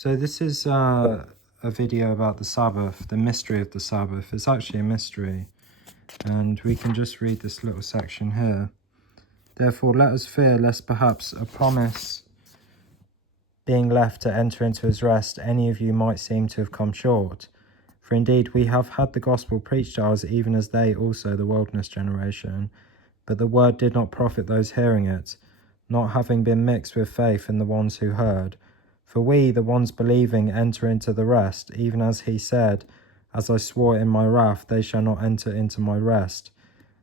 So this is a video about the Sabbath, the mystery of the Sabbath. It's actually a mystery, and we can just read this little section here. Therefore, let us fear lest perhaps a promise being left to enter into his rest, any of you might seem to have come short. For indeed we have had the gospel preached to us, even as they also, the wilderness generation. But the word did not profit those hearing it, not having been mixed with faith in the ones who heard. For we, the ones believing, enter into the rest, even as he said, as I swore in my wrath, they shall not enter into my rest.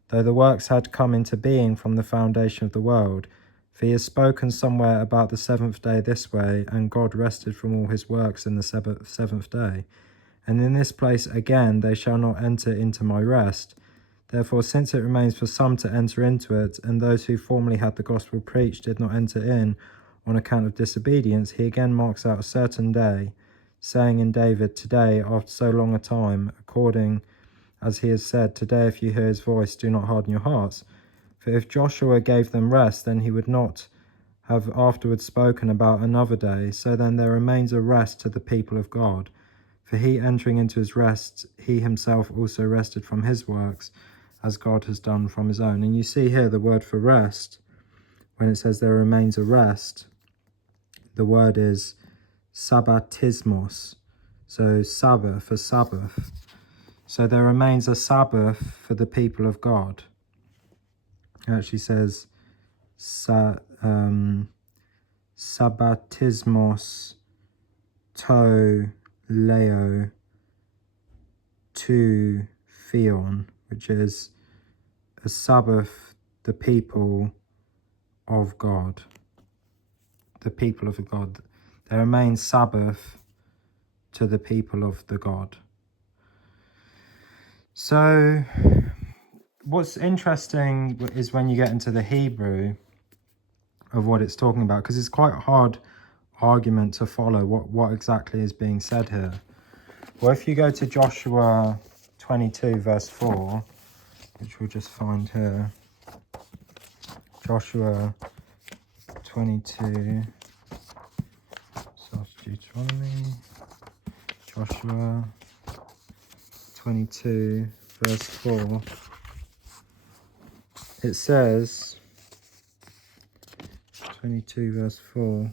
Though the works had come into being from the foundation of the world. For he has spoken somewhere about the seventh day this way, and God rested from all his works in the seventh day. And in this place again they shall not enter into my rest. Therefore, since it remains for some to enter into it, and those who formerly had the gospel preached did not enter in on account of disobedience, he again marks out a certain day, saying in David, today, after so long a time, according as he has said, today if you hear his voice, do not harden your hearts. For if Joshua gave them rest, then he would not have afterwards spoken about another day. So then there remains a rest to the people of God. For he entering into his rest, he himself also rested from his works, as God has done from his own. And you see here the word for rest, when it says there remains a rest, the word is sabbatismos. So Sabbath, a Sabbath. So there remains a Sabbath for the people of God. It actually says sabbatismos to leo to theon, which is a Sabbath, the people of God. The people of God. There remains Sabbath to the people of the God. So what's interesting is when you get into the Hebrew of what it's talking about, because it's quite a hard argument to follow what exactly is being said here. Well, if you go to Joshua 22 verse 4, which we'll just find here, Joshua 22, South Deuteronomy, Joshua 22 verse 4, it says, 22 verse 4,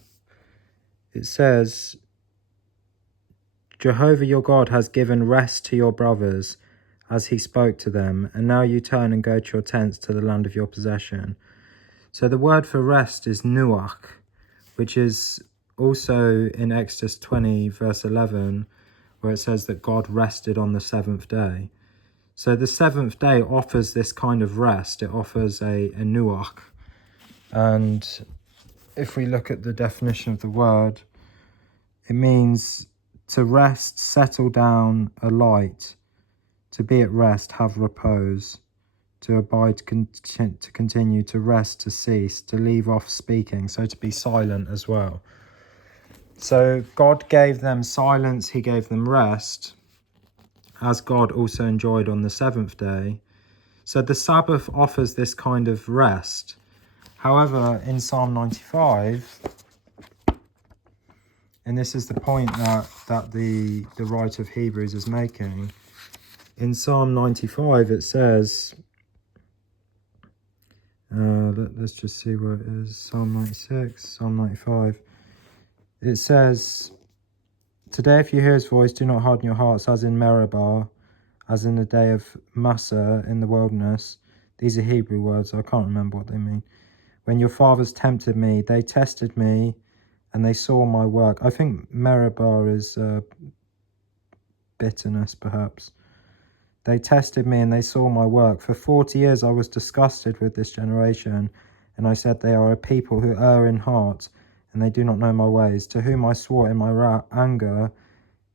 it says, Jehovah your God has given rest to your brothers as he spoke to them, and now you turn and go to your tents to the land of your possession. So the word for rest is nuach, which is also in Exodus 20 verse 11, where it says that God rested on the seventh day. So the seventh day offers this kind of rest. It offers a nuach. And if we look at the definition of the word, it means to rest, settle down, alight, to be at rest, have repose, to abide, to continue, to rest, to cease, to leave off speaking, so to be silent as well. So God gave them silence, he gave them rest, as God also enjoyed on the seventh day. So the Sabbath offers this kind of rest. However, in Psalm 95, and this is the point that the writer of Hebrews is making, in Psalm 95 it says, let's just see where it is, Psalm 96, Psalm 95, it says, today if you hear his voice, do not harden your hearts, as in Meribah, as in the day of Massah in the wilderness. These are Hebrew words, I can't remember what they mean. When your fathers tempted me, they tested me, and they saw my work. I think Meribah is bitterness, perhaps. They tested me, and they saw my work. For 40 years I was disgusted with this generation, and I said, they are a people who err in heart, and they do not know my ways. To whom I swore in my anger,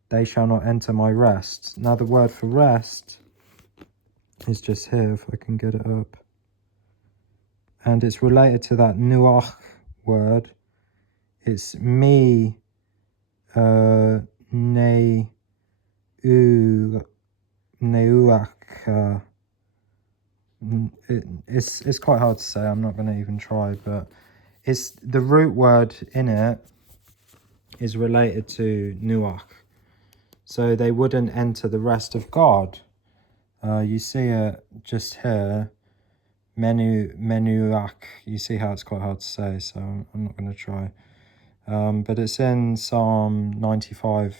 they shall not enter my rest. Now the word for rest is just here, if I can get it up. And it's related to that nuach word. It's neuach. It's quite hard to say. I'm not going to even try, but it's the root word in it is related to Nuach. So they wouldn't enter the rest of God. You see it just here, Menuach. You see how it's quite hard to say, so I'm not going to try. But it's in Psalm 95,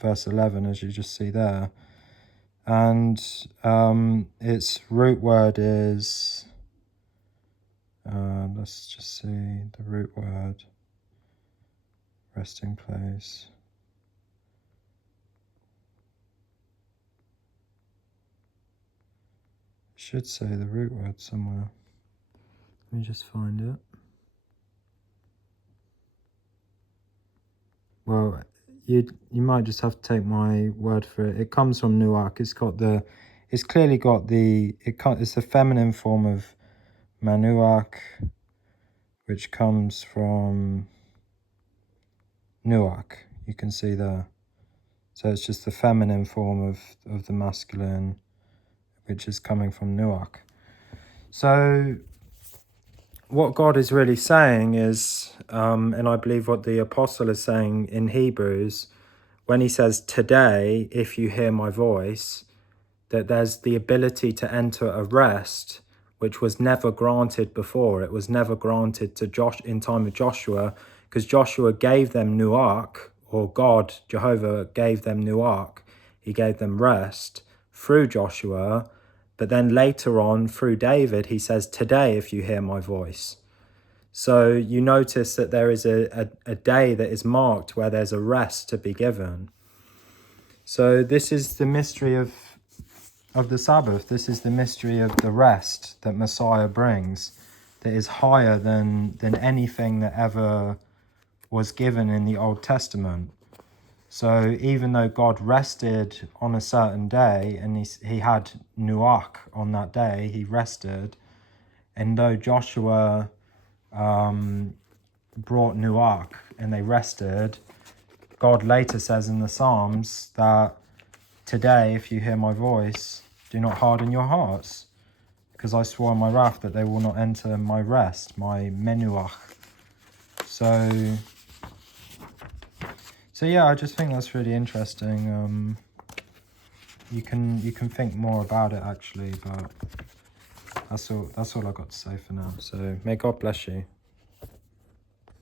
verse 11, as you just see there. And its root word is, let's just see the root word, resting place. Should say the root word somewhere. Let me just find it. Well, you might just have to take my word for it. It comes from Nuach. It's clearly got it's the feminine form of Manuach, which comes from Nuach. You can see there. So it's just the feminine form of the masculine, which is coming from Nuach. So what God is really saying is, and I believe what the apostle is saying in Hebrews, when he says, today, if you hear my voice, that there's the ability to enter a rest, which was never granted before. It was never granted to Josh in time of Joshua, because Joshua gave them Nuach, or God, Jehovah, gave them Nuach. He gave them rest through Joshua. But then later on, through David, he says, today, if you hear my voice. So you notice that there is a day that is marked where there's a rest to be given. So this is the mystery of the Sabbath. This is the mystery of the rest that Messiah brings, that is higher than anything that ever was given in the Old Testament. So even though God rested on a certain day, and he had Nuach on that day, he rested, and though Joshua brought Nuach and they rested, God later says in the Psalms that today, if you hear my voice, do not harden your hearts, because I swore in my wrath that they will not enter my rest, my menuach. So yeah, I just think that's really interesting. You can think more about it actually, but that's all I got to say for now. So may God bless you.